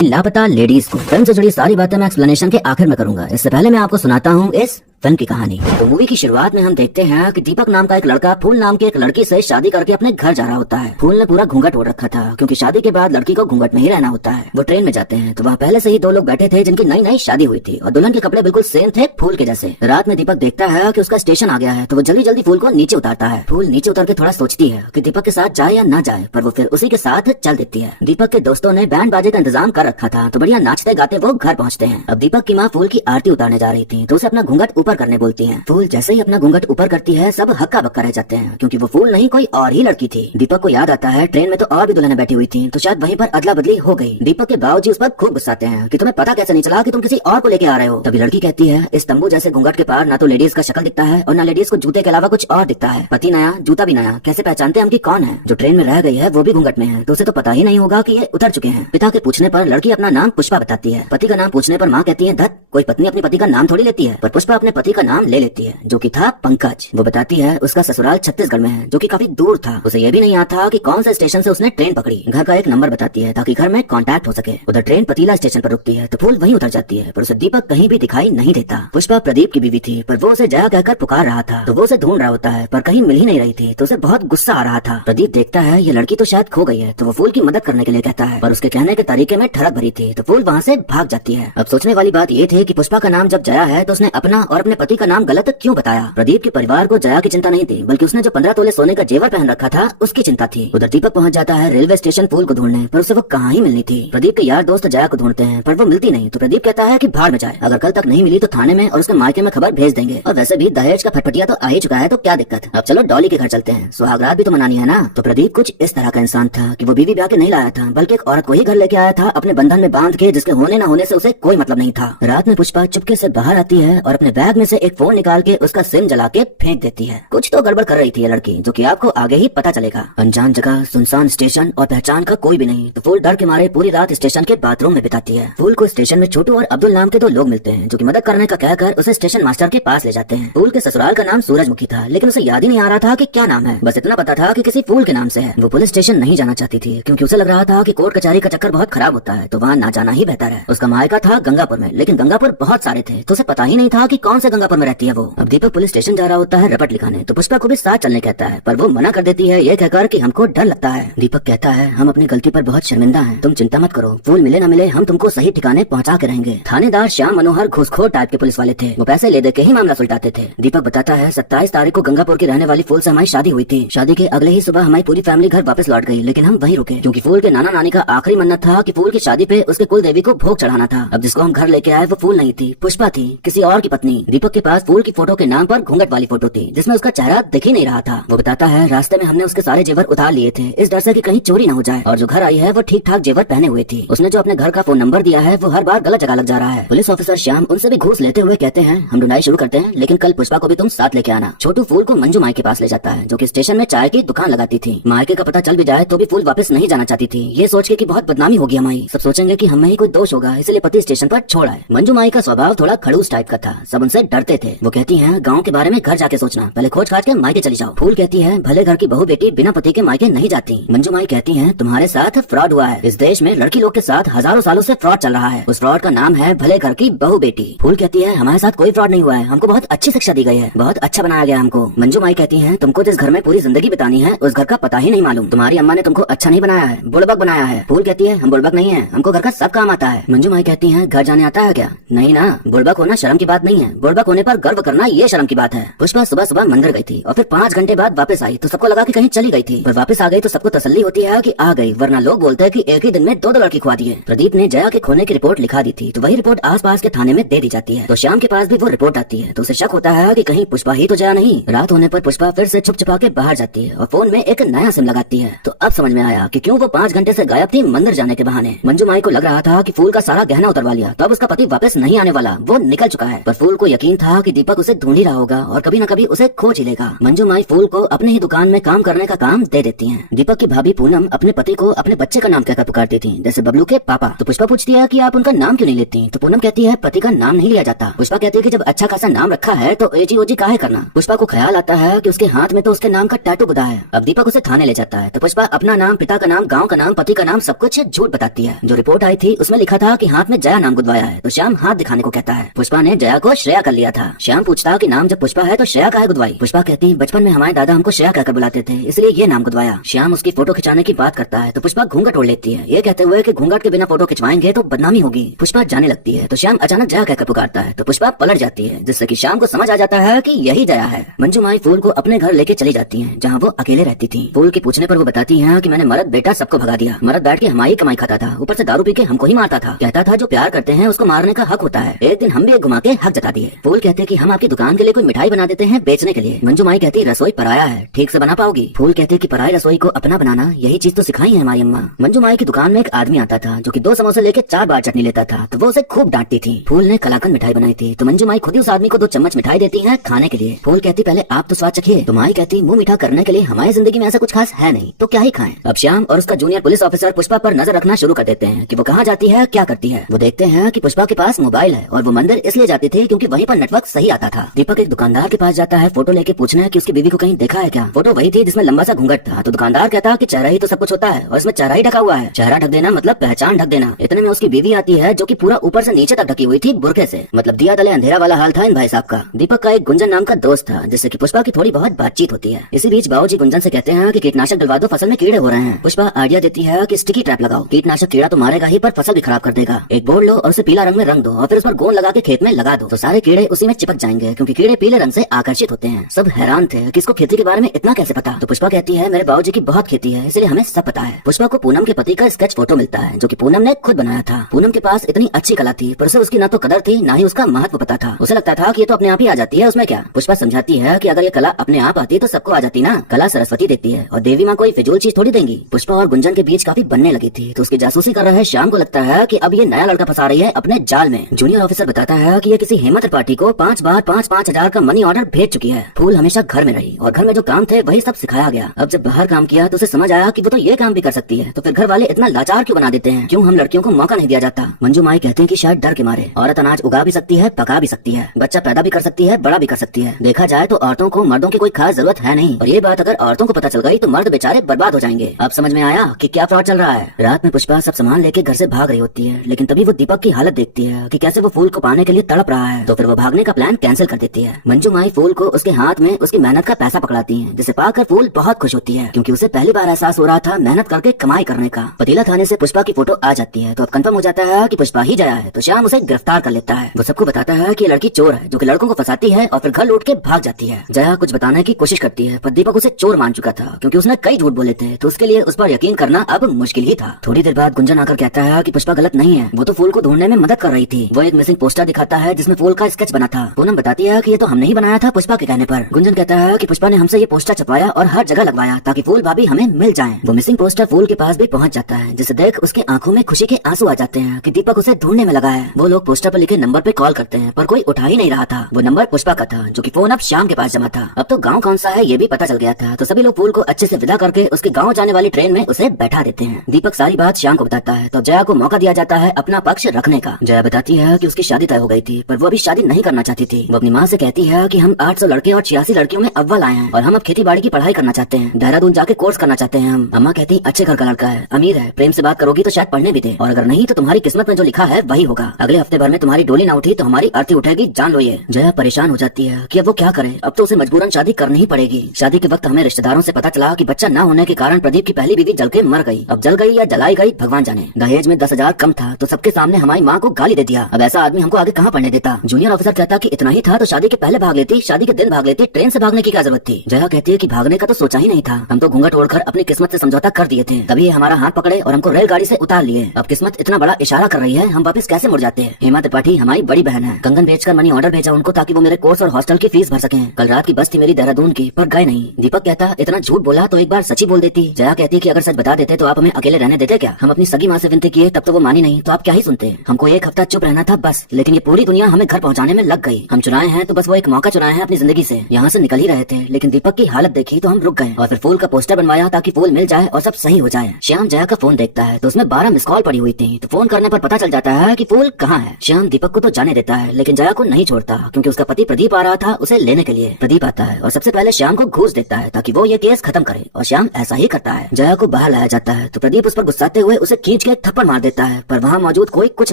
लापता लेडीज को फिल्म से जुड़ी सारी बातें मैं एक्सप्लेनेशन के आखिर में करूंगा। इससे पहले मैं आपको सुनाता हूँ इस फिल्म की कहानी। तो मूवी की शुरुआत में हम देखते हैं कि दीपक नाम का एक लड़का फूल नाम की एक लड़की से शादी करके अपने घर जा रहा होता है। फूल ने पूरा घूंघट ओढ़ रखा था क्योंकि शादी के बाद लड़की को घूंघट में ही रहना होता है। वो ट्रेन में जाते हैं तो वहाँ पहले से ही दो लोग बैठे थे जिनकी नई नई शादी हुई थी और दुल्हन के कपड़े बिल्कुल सेम थे फूल के जैसे। रात में दीपक देखता है कि उसका स्टेशन आ गया है तो वो जल्दी जल्दी फूल को नीचे उतारता है। फूल नीचे उतर के थोड़ा सोचती है कि दीपक के साथ जाए या ना जाए, पर वो फिर उसी के साथ चल देती है। दीपक के दोस्तों ने बैंड बाजे का इंतजाम कर रखा था तो बढ़िया नाचते गाते वो घर पहुँचते हैं। अब दीपक की माँ फूल की आरती उतारने जा रही थी तो उसे अपना घूंघट ऊपर करने बोलती है। फूल जैसे ही अपना घूंघट ऊपर करती है सब हक्का बक्का रह जाते हैं क्योंकि वो फूल नहीं कोई और ही लड़की थी। दीपक को याद आता है ट्रेन में तो और भी दुल्हनें बैठी हुई थी तो शायद वहीं पर अदला बदली हो गई। दीपक के बाबूजी उस पर खूब गुस्साते हैं कि तुम्हें पता कैसे नहीं चला कि तुम किसी और को लेके आ रहे हो। तभी लड़की कहती है इस तंबू जैसे घूंघट के पार ना तो लेडीज का शक्ल दिखता है और ना लेडीज को जूते के अलावा कुछ और दिखता है। पति नया जूता भी नया, कैसे पहचानते हम कि कौन है। जो ट्रेन में रह गई है वो भी घूंघट में है तो उसे तो पता ही नहीं होगा कि ये उतर चुके हैं। पिता के पूछने पर लड़की अपना नाम पुष्पा बताती है। पति का नाम पूछने पर माँ कहती है धत, कोई पत्नी अपने पति का नाम थोड़ी लेती है। पर पुष्पा अपने पति का नाम ले लेती है जो कि था पंकज। वो बताती है उसका ससुराल छत्तीसगढ़ में है जो कि काफी दूर था। उसे ये भी नहीं आता था कि कौन से स्टेशन से उसने ट्रेन पकड़ी। घर का एक नंबर बताती है ताकि घर में कांटेक्ट हो सके। उधर ट्रेन पतीला स्टेशन पर रुकती है तो फूल वहीं उतर जाती है पर उसे दीपक कहीं भी दिखाई नहीं देता। पुष्पा प्रदीप की बीवी थी पर वो उसे जया कहकर पुकार रहा था तो वो उसे ढूंढ रहा होता है पर कहीं मिल ही नहीं रही थी तो उसे बहुत गुस्सा आ रहा था। प्रदीप देखता है ये लड़की तो शायद खो गई है तो वो फूल की मदद करने के लिए कहता है पर उसके कहने के तरीके में ठड़क भरी थी तो फूल वहाँ से भाग जाती है। अब सोचने वाली बात ये थी कि पुष्पा का नाम जब जया है तो उसने अपना और अपने पति का नाम गलत क्यों बताया। प्रदीप के परिवार को जया की चिंता नहीं थी बल्कि उसने जो 15 तोले सोने का जेवर पहन रखा था उसकी चिंता थी। उधर दीपक पहुंच जाता है रेलवे स्टेशन फूल को ढूंढने पर उसे वो कहाँ ही मिलनी थी। प्रदीप के यार दोस्त जया को ढूंढते हैं पर वो मिलती नहीं तो प्रदीप कहता है कि भाड़ में जाए, अगर कल तक नहीं मिली तो थाने में और उसके मायके में खबर भेज देंगे और वैसे भी दहेज का फटफटिया तो आ ही चुका है तो क्या दिक्कत। अब चलो डॉली के घर चलते हैं, सुहागरात भी तो मनानी है ना। तो प्रदीप कुछ इस तरह का इंसान था कि वो बीवी ब्याह के नहीं लाया था बल्कि एक औरत को ही घर लेके आया था अपने बंधन में बांध के जिसके होने न होने से उसे कोई मतलब नहीं था। रात में पुष्पा चुपके से बाहर आती है और अपने बैग में से एक फोन निकाल के उसका सिम जला के फेंक देती है। कुछ तो गड़बड़ कर रही थी ये लड़की जो कि आपको आगे ही पता चलेगा। अनजान जगह, सुनसान स्टेशन और पहचान का कोई भी नहीं तो फूल डर के मारे पूरी रात स्टेशन के बाथरूम में बिताती है। फूल को स्टेशन में छोटू और अब्दुल नाम के दो लोग मिलते हैं जो कि मदद करने का कहकर उसे स्टेशन मास्टर के पास ले जाते हैं। फूल के ससुराल का नाम सूरजमुखी था लेकिन उसे याद ही नहीं आ रहा था कि क्या नाम है, बस इतना पता था कि किसी फूल के नाम से है। वो पुलिस स्टेशन नहीं जाना चाहती थी क्योंकि उसे लग रहा था कि कोर्ट कचहरी का चक्कर बहुत खराब होता है तो वहाँ ना जाना ही बेहतर है। उसका मायका था गंगापुर में लेकिन गंगापुर बहुत सारे थे तो उसे पता ही नहीं था कि कौन से गंगापुर में रहती है वो। अब दीपक पुलिस स्टेशन जा रहा होता है रपट लिखाने तो पुष्पा को भी साथ चलने कहता है पर वो मना कर देती है ये कहकर कि हमको डर लगता है। दीपक कहता है हम अपनी गलती पर बहुत शर्मिंदा हैं, तुम चिंता मत करो, फूल मिले न मिले हम तुमको सही ठिकाने पहुंचा के रहेंगे। थानेदार श्याम मनोहर घूसखोर टाइप के पुलिस वाले थे, वो पैसे ले दे के ही मामला सुलटाते थे। दीपक बताता है 27 तारीख को गंगापुर की रहने वाली फूल से हमारी शादी हुई थी। शादी के अगले ही सुबह हमारी पूरी फैमिली घर वापस लौट गई लेकिन हम वहीं रुके क्योंकि फूल के नाना नानी का आखिरी मन्नत था कि फूल की शादी पे उसके कुल देवी को भोग चढ़ाना था। अब जिसको हम घर लेके आए वो फूल नहीं थी, पुष्पा थी, किसी और की पत्नी। दीपक के पास फूल की फोटो के नाम पर घूंघट वाली फोटो थी जिसमें उसका चेहरा दिख ही नहीं रहा था। वो बताता है रास्ते में हमने उसके सारे जेवर उतार लिए थे इस डर से कि कहीं चोरी न हो जाए और जो घर आई है वो ठीक ठाक जेवर पहने हुए थी। उसने जो अपने घर का फोन नंबर दिया है वो हर बार गलत जगह लग जा रहा है। पुलिस ऑफिसर श्याम उनसे भी घूस लेते हुए कहते हैं हम ढूंढाई शुरू करते हैं लेकिन कल पुष्पा को भी तुम साथ लेके आना। छोटू फूल को मंजू माई के पास ले जाता है जो कि स्टेशन में चाय की दुकान लगाती थी। मायके का पता चल भी जाए तो भी फूल वापस नहीं जाना चाहती थी, ये सोच के कि बहुत बदनामी होगी हमारी, सब सोचेंगे कि हमें ही कोई दोष होगा इसलिए पति स्टेशन पर छोड़ आए। मंजू माई का स्वभाव थोड़ा खड़ूस टाइप का था, सब उनसे डरते थे। वो कहती है गाँव के बारे में घर जाके सोचना, पहले खोज खाज के मायके चली जाओ। फूल कहती है भले घर की बहू बेटी बिना पति के मायके नहीं जाती। मंजू माई कहती है तुम्हारे साथ फ्रॉड हुआ है, इस देश में लड़की लोग के साथ हजारों सालों से फ्रॉड चल रहा है, उस फ्रॉड का नाम है भले घर की बहू बेटी। फूल कहती है हमारे साथ कोई फ्रॉड नहीं हुआ है, हमको बहुत अच्छी शिक्षा दी गई है, बहुत अच्छा बनाया गया हमको। मंजू माई कहती है तुमको जिस घर में पूरी जिंदगी बितानी है उस घर का पता ही नहीं मालूम, तुम्हारी अम्मा ने तुमको अच्छा नहीं बनाया है, बुड़बक बनाया है। फूल कहती है हम बुड़बक नहीं है, हमको घर का सब काम आता है। मंजू माई कहती है घर जाने आता है क्या? नहीं ना, बुड़बक होना शर्म की बात नहीं है, बुड़बक होने पर गर्व करना ये शर्म की बात है। पुष्पा सुबह सुबह मंदिर गई थी और फिर 5 घंटे बाद वापस आई तो सबको लगा कि कहीं चली गई थी, पर वापस आ गई तो सबको तसल्ली होती है कि आ गई, वरना लोग बोलते हैं कि एक ही दिन में 2 लड़की खुआ दिए। प्रदीप ने जया के खोने की रिपोर्ट लिखा दी थी तो वही रिपोर्ट आसपास के थाने में दे दी जाती है तो श्याम के पास भी वो रिपोर्ट आती है तो उसे शक होता है कि कहीं पुष्पा ही तो जया नहीं। रात होने पर पुष्पा फिर से छुप छुपा के बाहर जाती है और फोन में एक नया सिम लगाती है तो अब समझ में आया कि क्यों वो 5 घंटे से गायब थी मंदिर जाने के बहाने। मंजू माई को लग रहा था कि फूल का सारा गहना उतरवा लिया तो अब उसका पति वापस नहीं आने वाला, वो निकल चुका है। पर फूल को यकीन था कि दीपक उसे ढूंढ ही रहा होगा और कभी न कभी उसे खोज ही लेगा। मंजू माई फूल को अपने ही दुकान में काम करने का काम दे देती हैं। दीपक की भाभी पूनम अपने पति को अपने बच्चे का नाम कहकर पुकारती थी, जैसे बबलू के पापा। तो पुष्पा पूछती है कि आप उनका नाम क्यों नहीं लेती? तो पूनम कहती है पति का नाम नहीं लिया जाता। पुष्पा कहती है कि जब अच्छा खासा नाम रखा है तो एजी ओजी काहे करना। पुष्पा को ख्याल आता है कि उसके हाथ में तो उसके नाम का टैटू बंधा है। अब दीपक उसे थाने ले जाता है तो पुष्पा अपना नाम, पिता का नाम, गाँव का नाम, पति का नाम सब कुछ झूठ बताती है। जो रिपोर्ट आई थी उसमें लिखा था कि हाथ में जया नाम गुदवाया है। तो श्याम हाथ दिखाने को कहता है। पुष्पा ने जया को श्रेया कर लिया था। श्याम पूछता कि नाम जब पुष्पा है तो श्रेया काहे गुदवाई? पुष्पा कहती बचपन में हमारे दादा हमको श्रेया कहकर बुलाते थे इसलिए ये नाम गुदवाया। श्याम उसकी फोटो खिंचाने की बात करता है तो पुष्पा घूंघट ओढ़ लेती है, ये कहते हुए कि घूंघट के बिना फोटो खिंचवाएंगे तो बदनामी होगी। पुष्पा जाने लगती है तो श्याम अचानक जया कहकर पुकारता है तो पुष्पा पलट जाती है, जिससे कि श्याम को समझ आ जाता है कि यही जया है। मंजू माई फूल को अपने घर लेके चली जाती है जहाँ वो अकेले रहती थी। फूल के पूछने पर वो बताती है कि मैंने मर्द बेटा सबको भगा दिया। मर्द बैठ के हमारी कमाई खाता था, ऊपर से दारू पी के हमको ही मारता था। कहता था जो प्यार करते हैं उसको मारने का हक होता है। एक दिन हम भी एक घुमा के हक जता दिए। फूल कहते कि हम आपकी दुकान के लिए कोई मिठाई बना देते हैं बेचने के लिए। मंजू माई कहती रसोई पराया है, ठीक से बना पाओगी? फूल कहते कि पराई रसोई को अपना बनाना यही चीज तो सिखाई है हमारी अम्मा। मंजू माई की दुकान में एक आदमी आता था जो कि 2 समोसे लेके 4 बार चटनी लेता था तो वो उसे खूब डांटती थी। फूल ने कलाकंद मिठाई बनाई थी तो मंजू माई खुद ही उस आदमी को 2 चम्मच मिठाई देती है खाने के लिए। फूल कहती पहले आप तो स्वाद चखिए। तो माई कहती मुंह मीठा करने के लिए हमारी जिंदगी में ऐसा कुछ खास है नहीं तो क्या ही खाएं। अब श्याम और उसका जूनियर पुलिस ऑफिसर पुष्पा पर नजर रखना शुरू कर देते हैं कि वो कहाँ जाती है, क्या करती है। वो देखते हैं कि पुष्पा के पास मोबाइल है और वो मंदिर इसलिए जाती थी क्योंकि वहीं पर नेटवर्क सही आता था। दीपक एक दुकानदार के पास जाता है फोटो लेके पूछने कि उसकी बीवी को कहीं देखा है क्या। फोटो वही थी जिसमें लंबा सा घूंघट था। तो दुकानदार कहता कि चेहरा ही तो सब कुछ होता है और इसमें चेहरा ही ढका हुआ है। चेहरा ढक देना मतलब पहचान ढक देना। इतने में उसकी बीवी आती है जो कि पूरा ऊपर से नीचे तक ढकी हुई थी बुरके से। मतलब दिया तले अंधेरा वाला हाल था इन भाई साहब का। दीपक का एक गुंजन नाम का दोस्त था जिससे कि पुष्पा की थोड़ी बहुत बातचीत होती है। इसी बीच बाबूजी गुंजन से कहते हैं कि कीटनाशक डलवा दो, फसल में कीड़े हो रहे हैं। पुष्पा आइडिया देती है कि स्टिकी ट्रैप लगाओ, कीटनाशक कीड़ा तो मारेगा ही पर फसल भी खराब कर देगा। एक बोर्ड लो और उसे पीला रंग में रंग दो और फिर उस पर गोंद लगा के खेत में लगा दो तो सारे कीड़े उसी में चिपक जाएंगे क्योंकि कीड़े पीले रंग से आकर्षित होते हैं। सब हैरान थे कि इसको खेती के बारे में इतना कैसे पता। तो पुष्पा कहती है मेरे बाबूजी की बहुत खेती है इसलिए हमें सब पता है। पुष्पा को पूनम के पति का स्केच फोटो मिलता है जो कि पूनम ने खुद बनाया था। पूनम के पास इतनी अच्छी कला थी पर उसे उसकी ना तो कदर थी ना ही उसका महत्व पता था। उसे लगता था कि ये तो अपने आप ही आ जाती है, उसमें क्या। पुष्पा समझाती है कि अगर ये कला अपने आप आती तो सबको आ जाती ना। कला सरस्वती देती है और देवी माँ कोई फिजूल चीज थोड़ी देंगी। पुष्पा और गुंजन के बीच काफी बनने लगी थी तो उसकी जासूसी कर रहे श्याम को लगता है कि अब ये नया लड़का फंसा रही है अपने जाल में। जूनियर ऑफिसर बताता है कि ये किसी हेमंत त्रिपाठी को 5 बार 5-5 हजार का मनी ऑर्डर भेज चुकी है। फूल हमेशा घर में रही और घर में जो काम थे वही सब सिखाया गया। अब जब बाहर काम किया तो उसे समझ आया कि वो तो ये काम भी कर सकती है। तो फिर घर वाले इतना लाचार क्यों बना देते हैं, क्यों हम लड़कियों को मौका नहीं दिया जाता। मंजू माई कहते हैं कि शायद डर के मारे। औरत अनाज उगा भी सकती है, पका भी सकती है, बच्चा पैदा भी कर सकती है, बड़ा भी कर सकती है। देखा जाए तो औरतों को मर्दों की कोई खास जरूरत है नहीं और ये बात अगर औरतों को पता चल गई तो मर्द बेचारे बर्बाद हो जाएंगे। अब समझ में आया कि क्या फ्रॉड चल रहा है। रात में पुष्पा सब सामान लेके घर से भाग रही होती है लेकिन तभी वो दीपक की हालत देखती है कि कैसे वो फूल को पाने के लिए तड़प रहा है। तो फिर वो भागने का प्लान कैंसिल कर देती है। मंजू माई फूल को उसके हाथ में उसकी मेहनत का पैसा पकड़ाती है जिसे पाकर फूल बहुत खुश होती है क्योंकि उसे पहली बार एहसास हो रहा था मेहनत करके कमाई करने का। पतीला थाने से पुष्पा की फोटो आ जाती है तो अब कंफर्म हो जाता है कि पुष्पा ही जया है। तो श्याम उसे गिरफ्तार कर लेता है। वो सबको बताता है कि ये लड़की चोर है जो कि लड़कों को फंसाती है और फिर घर लूट के भाग जाती है। जया कुछ बताने की कोशिश करती है पर दीपक उसे चोर मान चुका था क्योंकि उसने कई झूठ बोले थे तो उसके लिए उस पर यकीन करना अब मुश्किल ही था। थोड़ी देर बाद गुंजन आकर कहता है कि पुष्पा गलत नहीं है, वो तो फूल को ढूंढने में मदद कर रही थी। वो एक मिसिंग पोस्टर दिखाता है जिसमें फूल का स्केच बना था। पूनम बताती है कि ये तो हमने ही बनाया था पुष्पा के कहने पर। गुंजन कहता है कि पुष्पा ने हमसे ये पोस्टर छपवाया और हर जगह लगवाया ताकि फूल भाभी हमें मिल जाएं। वो मिसिंग पोस्टर फूल के पास भी पहुंच जाता है जिसे देख उसकी आंखों में खुशी के आंसू आ जाते हैं कि दीपक उसे ढूंढने में लगा है। वो लोग पोस्टर पर लिखे नंबर पे कॉल करते हैं पर कोई उठा ही नहीं रहा था। वो नंबर पुष्पा का था जो कि फोन अब श्याम के पास जमा था। अब तो गाँव कौन सा है ये भी पता चल गया था तो सभी लोग फूल को अच्छे से विदा करके उसके गाँव जाने वाली ट्रेन में उसे बैठा देते हैं। दीपक सारी बात श्याम को बताता है तो जया को मौका दिया जाता है अपना पक्ष रखने का। जया बताती है कि उसकी शादी तय हो गई थी पर वो अभी शादी नहीं करना चाहती थी। वो अपनी माँ से कहती है कि हम 800 लड़के और 86 लड़कियों में अव्वल आए हैं और हम अब खेती बाड़ी की पढ़ाई करना चाहते हैं, देहरादून जाके कोर्स करना चाहते हैं हम। अम्मा कहती अच्छे घर का लड़का है, अमीर है, प्रेम से बात करोगी तो शायद पढ़ने भी दे और अगर नहीं तो तुम्हारी किस्मत में जो लिखा है वही होगा। अगले हफ्ते भर में तुम्हारी डोली ना उठी तो हमारी अर्थी उठेगी, जान लो ये। जया परेशान हो जाती है कि अब वो क्या करे। अब तो उसे मजबूरन शादी करनी ही पड़ेगी। शादी के वक्त हमें रिश्तेदारों से पता चला कि बच्चा न होने के कारण प्रदीप की पहली बीवी जल के मर गई। अब जल गई या जलाई गई भगवान जाने। दहेज में 10,000 कम था तो सबके सामने हमारी माँ को गाली दे दिया। अब ऐसा आदमी हमको आगे कहाँ पढ़ने देता। जूनियर ऑफिसर कहता कि इतना ही था तो शादी के पहले भाग लेती, शादी के दिन भाग लेती, ट्रेन से भागने की क्या जरूरत थी। जया कहती है कि भागने का तो सोचा ही नहीं था, हम तो घूंघट ओढ़कर अपनी किस्मत से समझौता कर दिए थे, तभी हमारा हाथ पकड़े और हमको रेलगाड़ी से उतार लिए। अब किस्मत इतना बड़ा इशारा कर रही है, हम वापस कैसे मुड़ जाते हैं। हेमा त्रिपाठी हमारी बड़ी बहन है, कंगन बेचकर मनी ऑर्डर भेजा उनको ताकि वो मेरे कोर्स और हॉस्टल की फीस भर सकें। कल रात की बस थी मेरी देहरादून की पर गए नहीं। दीपक कहता इतना झूठ बोला तो एक बार सच ही बोल देती। जया कहती कि अगर सच बता देते तो आप हमें अकेले रहने देते क्या। हम अपनी सगी माँ से विनती किए तब तो वो मानी नहीं, तो आप क्या ही सुनते। हमको एक हफ्ता चुप रहना था बस, लेकिन ये पूरी दुनिया हमें घर पहुँचाने चुराने में लग गई। हम चुराए हैं तो बस वो एक मौका चुराए हैं अपनी जिंदगी से। यहाँ से निकल ही रहे थे लेकिन दीपक की हालत देखी तो हम रुक गए और फिर फूल का पोस्टर बनवाया ताकि फूल मिल जाए और सब सही हो जाए। श्याम जया का फोन देखता है तो उसमें 12 मिस कॉल पड़ी हुई थी। तो फोन करने पर पता चल जाता है कि फूल कहाँ है। श्याम दीपक को तो जाने देता है लेकिन जया को नहीं छोड़ता क्योंकि उसका पति प्रदीप आ रहा था उसे लेने के लिए। प्रदीप आता है और सबसे पहले श्याम को घूस देता है ताकि वो ये केस खत्म करे और श्याम ऐसा ही करता है। जया को बाहर लाया जाता है तो प्रदीप उस पर गुस्साते हुए उसे खींच के एक थप्पड़ मार देता है पर वहाँ मौजूद कोई कुछ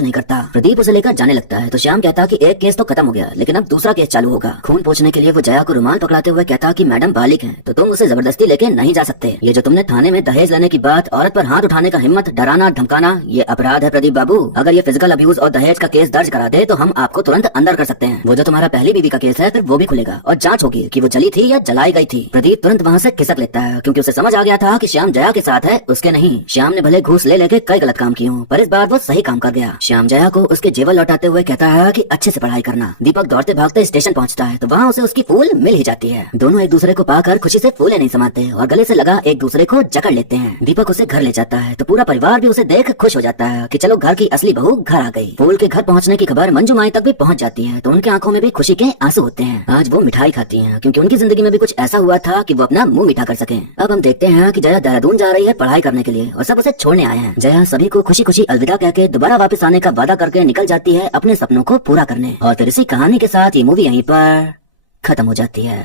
नहीं करता। प्रदीप उसे लेकर जाने लगता है तो श्याम कहता कि एक केस तो खत्म हो गया लेकिन अब दूसरा केस चालू होगा। खून पोंछने के लिए वो जया को रुमाल पकड़ाते हुए कहता कि मैडम बालिक हैं तो तुम उसे जबरदस्ती लेके नहीं जा सकते। ये जो तुमने थाने में दहेज लेने की बात, औरत पर हाथ उठाने का हिम्मत, डराना धमकाना, ये अपराध है प्रदीप बाबू। अगर ये फिजिकल अब्यूज और दहेज का केस दर्ज करा दे तो हम आपको तुरंत अंदर कर सकते हैं। वो जो तुम्हारा पहली बीवी का केस है फिर वो भी खुलेगा और जांच होगी कि वो जली थी या जलाई गई थी। प्रदीप तुरंत वहाँ से खिसक लेता है क्योंकि उसे समझ आ गया था कि श्याम जया के साथ है उसके नहीं। श्याम ने भले घूस ले लेके कई गलत काम किए हों पर इस बार वो सही काम कर गया। श्याम जया को उसके जेवर लौटाते हुए कहता है कि अच्छे से पढ़ाई करना। दीपक दौड़ते भागते स्टेशन पहुंचता है तो वहाँ उसे उसकी फूल मिल ही जाती है। दोनों एक दूसरे को पाकर खुशी से फूले नहीं समाते और गले से लगा एक दूसरे को जकड़ लेते हैं। दीपक उसे घर ले जाता है तो पूरा परिवार भी उसे देख खुश हो जाता है कि चलो घर की असली बहू घर आ गई। फूल के घर पहुंचने की खबर मंजू माई तक भी पहुंच जाती है तो उनकी आंखों में भी खुशी के आंसू होते हैं। आज वो मिठाई खाती हैं क्योंकि उनकी जिंदगी में भी कुछ ऐसा हुआ था कि वो अपना मुंह मीठा कर सकें। अब हम देखते हैं कि जया देहरादून जा रही है पढ़ाई करने के लिए और सब उसे छोड़ने आए हैं। जया सभी को खुशी खुशी अलविदा कहके दोबारा वापस आने का वादा करके निकल जाती है अपने सपनों को पूरा करने। और फिर इसी कहानी के साथ ये मूवी यहीं पर खत्म हो जाती है।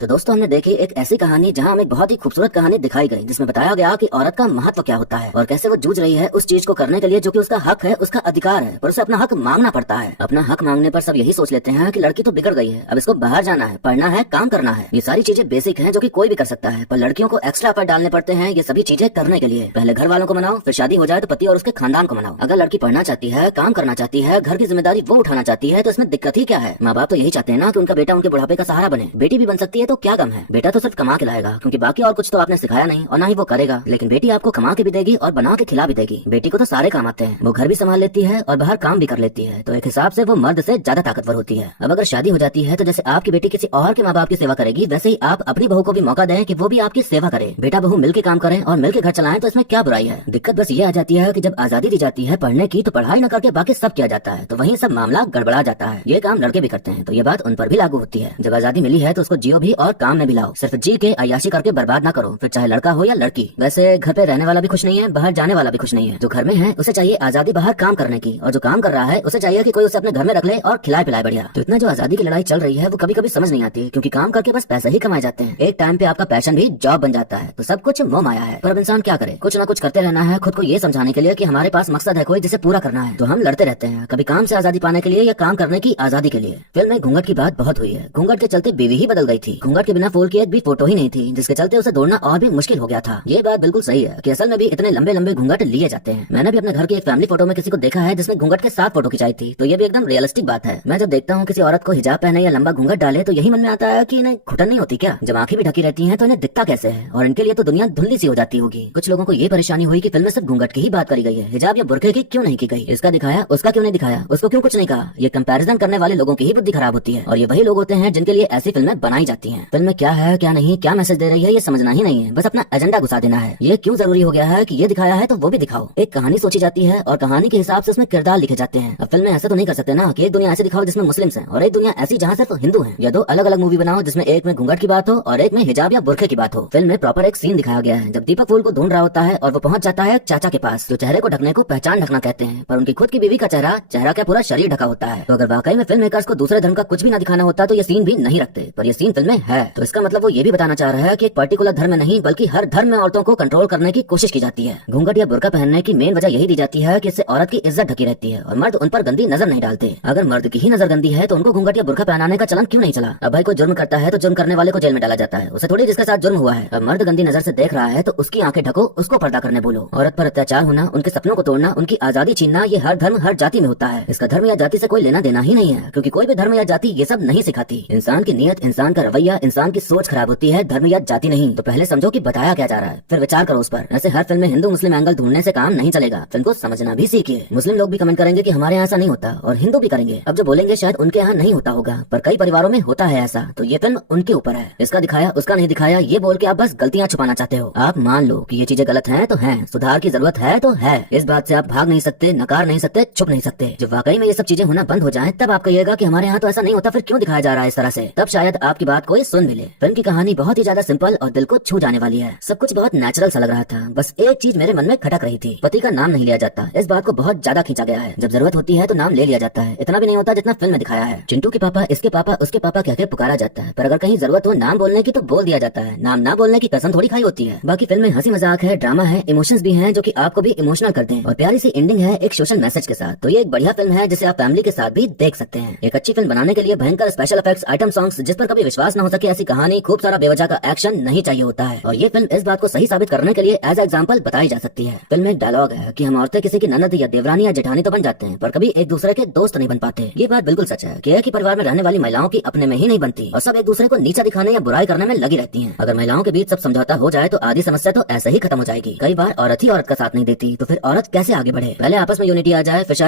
तो दोस्तों हमने देखी एक ऐसी कहानी जहां हमें बहुत ही खूबसूरत कहानी दिखाई गई जिसमें बताया गया कि औरत का महत्व क्या होता है और कैसे वो जूझ रही है उस चीज को करने के लिए जो कि उसका हक है, उसका अधिकार है, पर उसे अपना हक मांगना पड़ता है। अपना हक मांगने पर सब यही सोच लेते हैं कि लड़की तो बिगड़ गई है, अब इसको बाहर जाना है, पढ़ना है, काम करना है। ये सारी चीजें बेसिक है जो की कोई भी कर सकता है पर लड़कियों को एक्स्ट्रा एफर्ट डालने पड़ते हैं ये सभी चीजें करने के लिए। पहले घर वालों को मनाओ, फिर शादी हो जाए तो पति और उसके खानदान को मनाओ। अगर लड़की पढ़ना चाहती है, काम करना चाहती है, घर की जिम्मेदारी वो उठाना चाहती है तो इसमें दिक्कत ही क्या है। माँ बाप तो यही चाहते हैं ना कि उनका बेटा उनके बुढ़ापे का सहारा बने। बेटी भी बन सकती है तो क्या गम है। बेटा तो सिर्फ कमा के लाएगा क्योंकि बाकी और कुछ तो आपने सिखाया नहीं और ना ही वो करेगा, लेकिन बेटी आपको कमा के भी देगी और बना के खिला भी देगी। बेटी को तो सारे काम आते हैं, वो घर भी संभाल लेती है और बाहर काम भी कर लेती है तो एक हिसाब से वो मर्द से ज्यादा ताकतवर होती है। अब अगर शादी हो जाती है तो जैसे आपकी बेटी किसी और के माँ बाप की सेवा करेगी वैसे ही आप अपनी बहू को भी मौका दें कि वो भी आपकी सेवा करे। बेटा बहू मिलकर काम करें और मिलकर घर चलाएं तो इसमें क्या बुराई है। दिक्कत बस ये आ जाती है कि जब आजादी दी जाती है पढ़ने की तो पढ़ाई न करके बाकी सब किया जाता है तो वहीं सब मामला गड़बड़ा जाता है। ये काम लड़के भी करते हैं तो ये बात उन पर भी लागू होती है। जब आजादी मिली है तो उसको जियो भी और काम में भी लाओ, सिर्फ जी के अय्याशी करके बर्बाद ना करो, फिर चाहे लड़का हो या लड़की। वैसे घर पे रहने वाला भी खुश नहीं है, बाहर जाने वाला भी खुश नहीं है। जो घर में है उसे चाहिए आजादी बाहर काम करने की और जो काम कर रहा है उसे चाहिए कि कोई उसे अपने घर में रख ले और खिलाए पिलाए बढ़िया। तो इतना जो आजादी की लड़ाई चल रही है वो कभी कभी समझ नहीं आती क्योंकि काम करके बस पैसे ही कमाए जाते हैं। एक टाइम पे आपका पैशन भी जॉब बन जाता है तो सब कुछ मोह माया है। पर अब इंसान क्या करे, कुछ ना कुछ करते रहना है खुद को ये समझाने के लिए कि हमारे पास मकसद है कोई जिसे पूरा करना है। तो हम लड़ते रहते हैं, कभी काम से आजादी पाने के लिए या काम करने की आजादी के लिए। फिल्म में घूंघट की बात बहुत हुई है, घूंघट के चलते बीवी ही बदल गई थी। घूंघट के बिना फूल की एक भी फोटो ही नहीं थी जिसके चलते उसे दौड़ना और भी मुश्किल हो गया था। ये बात बिल्कुल सही है कि असल में भी इतने लंबे लंबे घूंघट लिए जाते हैं। मैंने भी अपने घर की एक फैमिली फोटो में किसी को देखा है जिसने घूंघट के साथ फोटो खिंचाई थी तो ये भी एकदम रियलिस्टिक बात है। मैं जब देखता हूँ किसी औरत को हिजाब पहने या लंबा घूंघट डाले तो यही मन में आता है कि इन्हें घुटन नहीं होती क्या। जब आंखें भी ढकी रहती हैं तो इन्हें दिखता कैसे है और इनके लिए तो दुनिया धुंधली सी हो जाती होगी। कुछ लोगों को ये परेशानी हुई कि फिल्म में सिर्फ घूंघट की ही बात करी गई है, हिजाब या बुर्के की क्यों नहीं की गई। इसका दिखाया उसका क्यों नहीं दिखाया, उसको क्यों कुछ नहीं कहा। ये कंपैरिजन करने वाले लोगों की ही बुद्धि खराब होती है और ये वही लोग होते हैं जिनके लिए ऐसी फिल्में बनाई जाती हैं। फिल्म में क्या है क्या नहीं, क्या मैसेज दे रही है ये समझना ही नहीं है, बस अपना एजेंडा घुसा देना है। ये क्यों जरूरी हो गया है कि ये दिखाया है तो वो भी दिखाओ। एक कहानी सोची जाती है और कहानी के हिसाब से उसमें किरदार लिखे जाते हैं। अब फिल्म में ऐसा तो नहीं कर सकते ना कि एक दुनिया ऐसी दिखाओ जिसमें मुस्लिम्स हैं और एक दुनिया ऐसी जहाँ सिर्फ हिंदू हैं, या दो अलग अलग मूवी बनाओ जिसमें एक में घूंघट की बात हो और एक में हिजाब या बुर्के की बात हो। फिल्म में प्रॉपर एक सीन दिखाया गया है जब दीपक फूल को ढूंढ रहा होता है और वो पहुंच जाता है एक चाचा के पास जो चेहरे को ढकने को पहचान ढकना कहते हैं, पर उनकी खुद की बीवी का चेहरा क्या पूरा शरीर ढका होता है। तो अगर वाकई में फिल्म मेकर्स को दूसरे धर्म का कुछ भी ना दिखाना होता तो ये सीन भी नहीं रखते, पर ये सीन फिल्म में है। तो इसका मतलब वो ये भी बताना चाह रहा है कि एक पर्टिकुलर धर्म में नहीं बल्कि हर धर्म में औरतों को कंट्रोल करने की कोशिश की जाती है। घूंघट या बुर्का पहनने की मेन वजह यही दी जाती है कि इससे औरत की इज्जत ढकी रहती है और मर्द उन पर गंदी नजर नहीं डालते। अगर मर्द की ही नजर गंदी है तो उनको घूंघट या बुर्का पहनाने का चलन क्यों नहीं चला। अब भाई कोई जुर्म करता है तो जुर्म करने वाले को जेल में डाला जाता है, उसे थोड़ी जिसके साथ जुर्म हुआ है। अब मर्द गंदी नजर से देख रहा है तो उसकी आंखें ढको, उसको पर्दा करने बोलो। औरत पर अत्याचार होना, उनके सपनों को तोड़ना, उनकी आजादी छीनना ये हर धर्म हर जाति में होता है। इसका धर्म या जाति से कोई लेना देना ही नहीं है क्योंकि कोई भी धर्म या जाति ये सब नहीं सिखाती। इंसान की नीयत, इंसान का रवैया भैया इंसान की सोच खराब होती है, धर्म या जाति नहीं। तो पहले समझो कि बताया क्या जा रहा है, फिर विचार करो उस पर। ऐसे हर फिल्म में हिंदू मुस्लिम एंगल ढूंढने से काम नहीं चलेगा, फिल्म को समझना भी सीखिए। मुस्लिम लोग भी कमेंट करेंगे कि हमारे यहाँ ऐसा नहीं होता, और हिंदू भी करेंगे। अब जो बोलेंगे शायद उनके यहाँ नहीं होता होगा, पर कई परिवारों में होता है ऐसा, तो ये फिल्म उनके ऊपर है। इसका दिखाया उसका नहीं दिखाया ये बोल के आप बस गलतियाँ छुपाना चाहते हो। आप मान लो कि ये चीजें गलत हैं तो हैं, सुधार की जरूरत है तो है। इस बात से आप भाग नहीं सकते, नकार नहीं सकते, छुप नहीं सकते। जब वाकई में ये सब चीजें होना बंद हो जाएं, तब आप कहिएगा कि हमारे यहाँ तो ऐसा नहीं होता, फिर क्यों दिखाया जा रहा है इस तरह से। तब शायद आपकी बात कोई सुन भी ले। फिल्म की कहानी बहुत ही ज्यादा सिंपल और दिल को छू जाने वाली है। सब कुछ बहुत नेचुरल सा लग रहा था, बस एक चीज मेरे मन में खटक रही थी, पति का नाम नहीं लिया जाता। इस बात को बहुत ज्यादा खींचा गया है। जब जरूरत होती है तो नाम ले लिया जाता है, इतना भी नहीं होता जितना फिल्म में दिखाया है। चिंटू के पापा, इसके पापा, उसके पापा कहकर पुकारा जाता है, पर अगर कहीं जरूरत हो नाम बोलने की तो बोल दिया जाता है। नाम ना बोलने की कसम थोड़ी खाई होती है। बाकी फिल्म में हंसी मजाक है, ड्रामा है, इमोशंस भी हैं जो कि आपको भी इमोशनल करते हैं, और प्यारी सी एंडिंग है एक सोशल मैसेज के साथ। तो ये एक बढ़िया फिल्म है जिसे आप फैमिली के साथ भी देख सकते हैं। एक अच्छी फिल्म बनाने के लिए भयंकर स्पेशल इफेक्ट्स, आइटम सॉन्ग्स, जिस पर कभी विश्वास न हो सके ऐसी कहानी, खूब सारा बेवजह का एक्शन नहीं चाहिए होता है। और ये फिल्म इस बात को सही साबित करने के लिए एज एग्जाम्पल बताई जा सकती है। फिल्म में एक डायलॉग है कि हम औरतें किसी की ननद या देवरानी या जेठानी तो बन जाते हैं, पर कभी एक दूसरे के दोस्त नहीं बन पाते। ये बात बिल्कुल सच है कि एक ही परिवार में रहने वाली महिलाओं की अपने में ही नहीं बनती, और सब एक दूसरे को नीचा दिखाने या बुराई करने में लगी रहती हैं। अगर महिलाओं के बीच सब समझौता हो जाए तो आधी समस्या तो ऐसे ही खत्म हो जाएगी। कई बार औरत ही औरत का साथ नहीं देती, तो फिर औरत कैसे आगे बढ़े। पहले आपस में यूनिटी आ जाए, फिर शायद